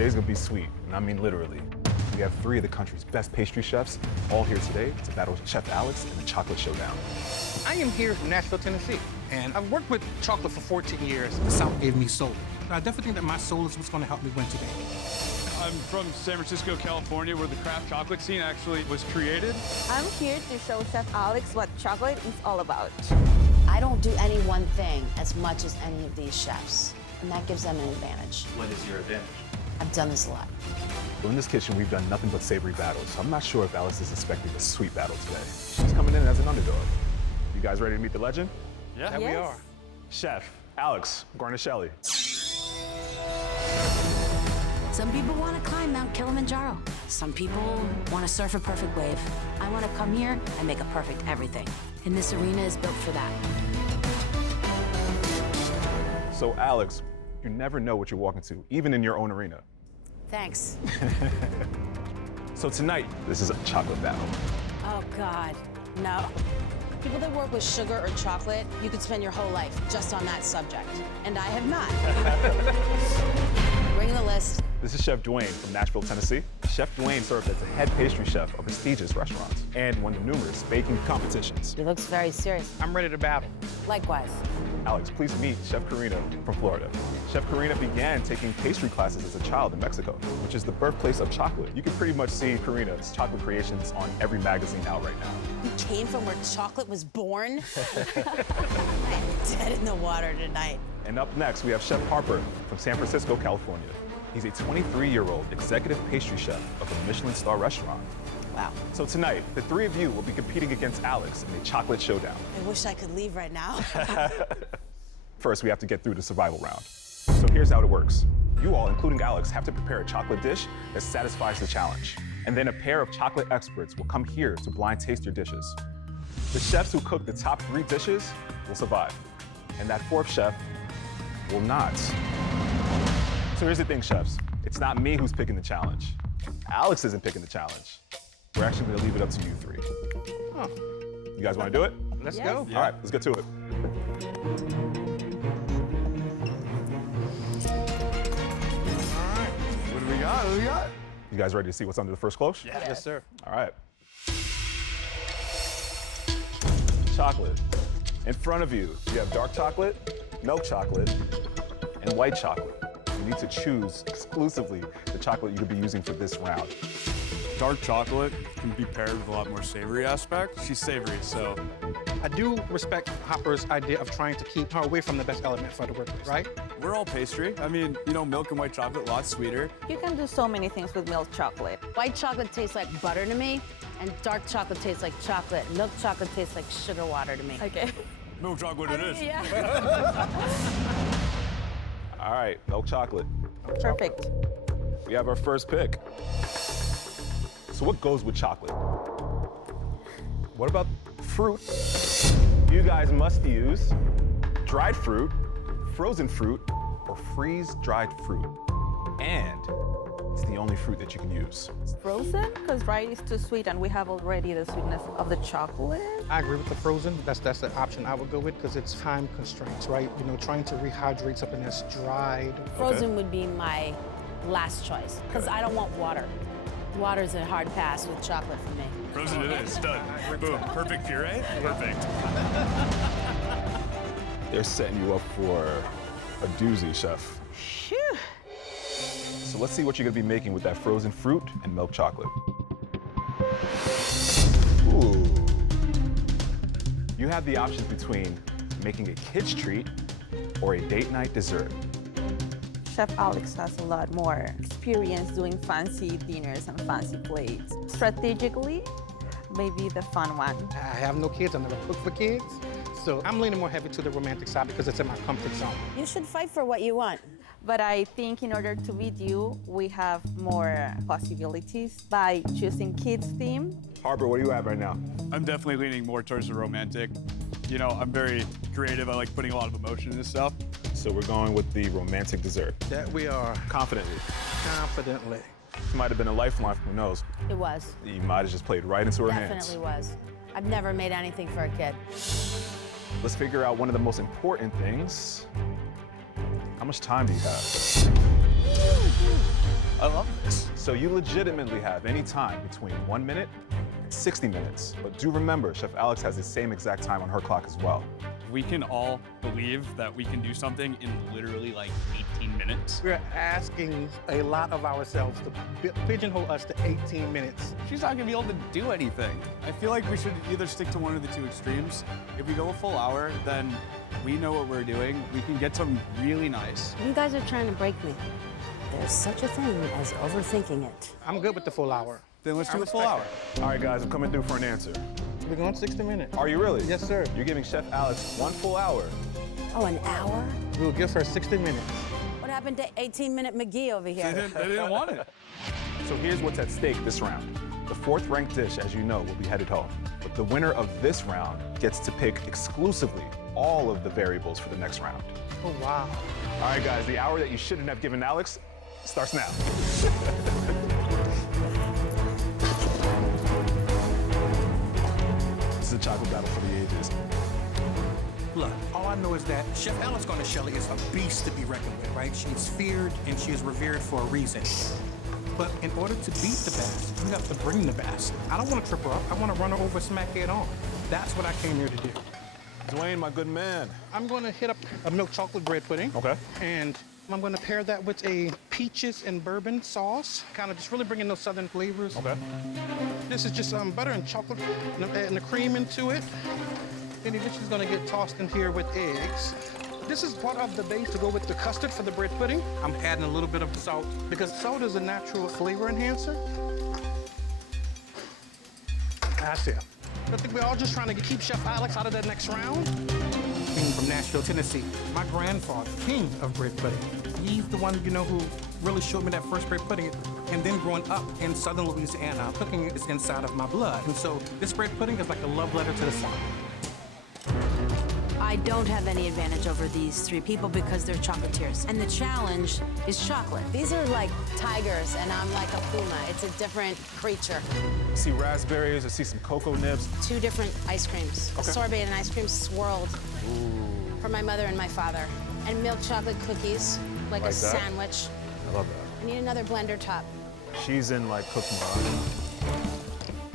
Today's gonna be sweet, and I mean literally. We have 3 of the country's best pastry chefs all here today to battle Chef Alex in the chocolate showdown. I am here from Nashville, Tennessee, and I've worked with chocolate for 14 years. The South gave me soul. I definitely think that my soul is what's going to help me win today. I'm from San Francisco, California, where the craft chocolate scene actually was created. I'm here to show Chef Alex what chocolate is all about. I don't do any one thing as much as any of these chefs, and that gives them an advantage. What is your advantage? I've done this a lot. So in this kitchen, we've done nothing but savory battles, so I'm not sure if Alex is expecting a sweet battle today. She's coming in as an underdog. You guys ready to meet the legend? Yeah, We are. Chef Alex Guarnaschelli. Some people want to climb Mount Kilimanjaro. Some people want to surf a perfect wave. I want to come here and make a perfect everything. And this arena is built for that. So Alex, you never know what you're walking to, even in your own arena. Thanks. So tonight, this is a chocolate battle. Oh, God, no. People that work with sugar or chocolate, you could spend your whole life just on that subject. And I have not. Bring the list. This is Chef DWAYNE from Nashville, Tennessee. Chef DWAYNE served as the head pastry chef of prestigious restaurants and won numerous baking competitions. He looks very serious. I'm ready to battle. Likewise. Alex, please meet Chef KARINA from Florida. Chef KARINA began taking pastry classes as a child in Mexico, which is the birthplace of chocolate. You can pretty much see KARINA's chocolate creations on every magazine out right now. You came from where chocolate was born? I'm dead in the water tonight. And up next, we have Chef HARPER from San Francisco, California. He's a 23-year-old executive pastry chef of a Michelin star restaurant. Wow. So tonight, the 3 of you will be competing against Alex in a chocolate showdown. I wish I could leave right now. First, we have to get through the survival round. So here's how it works. You all, including Alex, have to prepare a chocolate dish that satisfies the challenge. And then a pair of chocolate experts will come here to blind taste your dishes. The chefs who cook the top 3 dishes will survive. And that 4th chef will not. So here's the thing, chefs. It's not me who's picking the challenge. Alex isn't picking the challenge. We're actually gonna leave it up to you 3. Huh. You guys wanna do it? Let's Yes. go. All right, let's get to it. All right. What do we got? What do we got? You guys ready to see what's under the first cloche? Yes, sir. All right. Chocolate. In front of you, you have dark chocolate, milk chocolate, and white chocolate. You need to choose exclusively the chocolate you could be using for this round. Dark chocolate can be paired with a lot more savory aspect. She's savory, so I do respect Hopper's idea of trying to keep her away from the best element for the workers, right? we're all pastry. I mean, you know, milk and white chocolate, a lot sweeter. You can do so many things with milk chocolate. White chocolate tastes like butter to me, and dark chocolate tastes like chocolate. Milk chocolate tastes like sugar water to me. Okay. Milk chocolate it is. Yeah. All right, milk chocolate. Perfect. We have our first pick. So what goes with chocolate? What about fruit? You guys must use dried fruit, frozen fruit, or freeze-dried fruit. And it's the only fruit that you can use. Frozen, because dried is too sweet and we have already the sweetness of the chocolate. I agree with the frozen. That's the option I would go with because it's time constraints, right? You know, trying to rehydrate something that's dried. Frozen would be my last choice because I don't want water. Water's a hard pass with chocolate for me. Frozen it is, done. Boom, perfect puree, perfect. They're setting you up for a doozy, chef. Phew. So let's see what you're gonna be making with that frozen fruit and milk chocolate. Ooh. You have the options between making a kid's treat or a date night dessert. Chef Alex has a lot more experience doing fancy dinners and fancy plates. Strategically, maybe the fun one. I have no kids. I've never cooked for kids. So I'm leaning more heavy to the romantic side because it's in my comfort zone. You should fight for what you want. But I think in order to beat you, we have more possibilities by choosing kids theme. Harper, what do you have right now? I'm definitely leaning more towards the romantic. You know, I'm very creative. I like putting a lot of emotion in this stuff. So we're going with the romantic dessert. That we are Confidently. confidently. This might have been a lifeline, who knows? It was. You might have just played right into her hands. Definitely was. I've never made anything for a kid. Let's figure out one of the most important things. How much time do you have? I love this. So you legitimately have any time between 1 minute and 60 minutes. But do remember, Chef Alex has the same exact time on her clock as well. We can all believe that we can do something in literally like 18 minutes. We're asking a lot of ourselves to pigeonhole us to 18 minutes. She's not gonna be able to do anything. I feel like we should either stick to one of the two extremes. If we go a full hour, then we know what we're doing. We can get something really nice. You guys are trying to break me. There's such a thing as overthinking it. I'm good with the full hour. Then let's do a full hour. All right, guys, I'm coming through for an answer. We're going 60 minutes. Are you really? Yes, sir. You're giving Chef Alex 1 full hour. Oh, an hour? We'll give her 60 minutes. What happened to 18-minute McGee over here? They didn't want it. So here's what's at stake this round. The 4th ranked dish, as you know, will be headed home. But the winner of this round gets to pick exclusively all of the variables for the next round. Oh, wow. All right, guys, the hour that you shouldn't have given Alex starts now. This is a chocolate battle for the ages. Look, all I know is that Chef Alex Guarnaschelli is a beast to be reckoned with, right? She's feared and she is revered for a reason. But in order to beat the best, you have to bring the best. I don't want to trip her up. I want to run her over, smack head on. That's what I came here to do. Dwayne, my good man. I'm going to hit up a milk chocolate bread pudding. Okay. And I'm going to pair that with a peaches and bourbon sauce, kind of just really bringing those southern flavors. Okay. This is just butter and chocolate, and I'm adding the cream into it. Then this is going to get tossed in here with eggs. This is part of the base to go with the custard for the bread pudding. I'm adding a little bit of salt because salt is a natural flavor enhancer. That's it. I think we're all just trying to keep Chef Alex out of that next round. Being from Nashville, Tennessee, my grandfather, king of bread pudding. He's the one, you know, who really showed me that first bread pudding. And then growing up in southern Louisiana, cooking is inside of my blood. And so this bread pudding is like a love letter to the South. I don't have any advantage over these 3 people because they're chocolatiers. And the challenge is chocolate. These are like tigers, and I'm like a puma. It's a different creature. I see raspberries, I see some cocoa nibs. 2 different ice creams. Okay. A sorbet and an ice cream swirled for my mother and my father. And milk chocolate cookies, like a Like that? sandwich. I love that. I need another blender top. She's in like cook mode.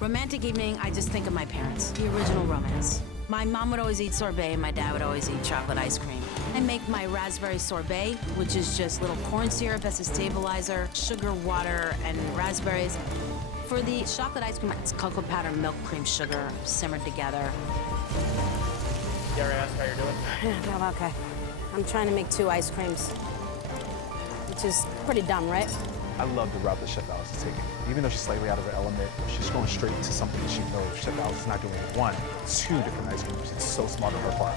Romantic evening, I just think of my parents, the original romance. My mom would always eat sorbet, and my dad would always eat chocolate ice cream. I make my raspberry sorbet, which is just little corn syrup as a stabilizer, sugar, water, and raspberries. For the chocolate ice cream, it's cocoa powder, milk, cream, sugar, simmered together. Gary asked how you're doing. Yeah, I'm okay. I'm trying to make 2 ice creams, which is pretty dumb, right? I love the route that Chef Alex is taking. Even though she's slightly out of her element, she's going straight into something that she knows Chef Alex is not doing 1, 2 different ice creams. It's so smart on her part.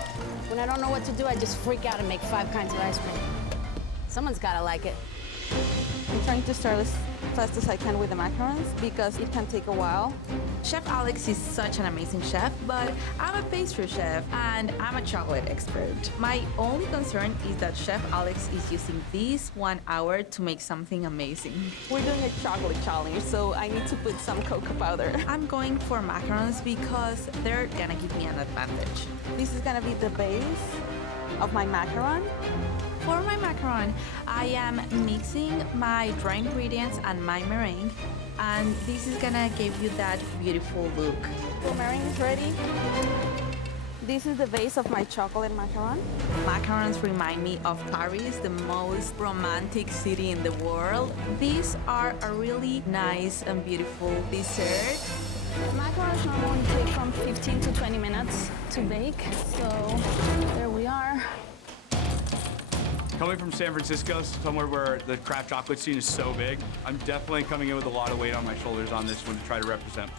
When I don't know what to do, I just freak out and make 5 kinds of ice cream. Someone's gotta like it. I'm trying to start as fast as I can with the macarons because it can take a while. Chef Alex is such an amazing chef, but I'm a pastry chef and I'm a chocolate expert. My only concern is that Chef Alex is using this 1 hour to make something amazing. We're doing a chocolate challenge, so I need to put some cocoa powder. I'm going for macarons because they're gonna give me an advantage. This is gonna be the base of my macaron. For my macaron, I am mixing my dry ingredients and my meringue, and this is gonna give you that beautiful look. The meringue is ready. This is the base of my chocolate macaron. Macarons remind me of Paris, the most romantic city in the world. These are a really nice and beautiful dessert. Macarons normally take from 15 to 20 minutes to bake, so there we are. Coming from San Francisco, somewhere where the craft chocolate scene is so big, I'm definitely coming in with a lot of weight on my shoulders on this one to try to represent.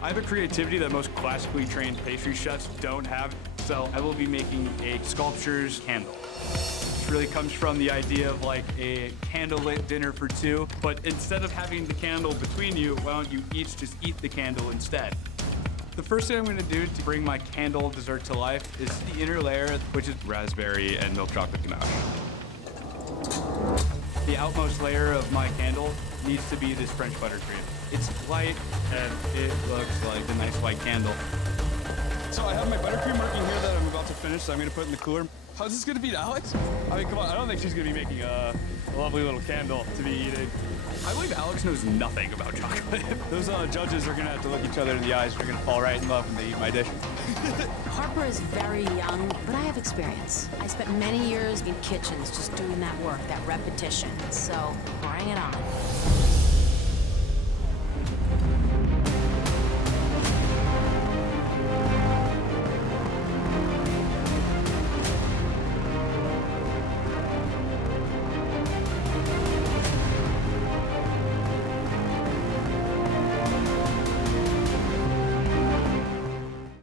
I have a creativity that most classically trained pastry chefs don't have, so I will be making a sculpture's candle. This really comes from the idea of like a candlelit dinner for 2, but instead of having the candle between you, why don't you each just eat the candle instead? The first thing I'm gonna do to bring my candle dessert to life is the inner layer, which is raspberry and milk chocolate ganache. The outmost layer of my candle needs to be this French buttercream. It's white and it looks like a nice white candle. So I have my buttercream working here that I'm about to finish, so I'm gonna put in the cooler. How's this gonna beat Alex? I mean, come on, I don't think she's gonna be making a lovely little candle to be eating. I believe Alex knows nothing about chocolate. Those judges are gonna have to look each other in the eyes. They're gonna fall right in love when they eat my dish. Harper is very young, but I have experience. I spent many years in kitchens just doing that work, that repetition. So bring it on.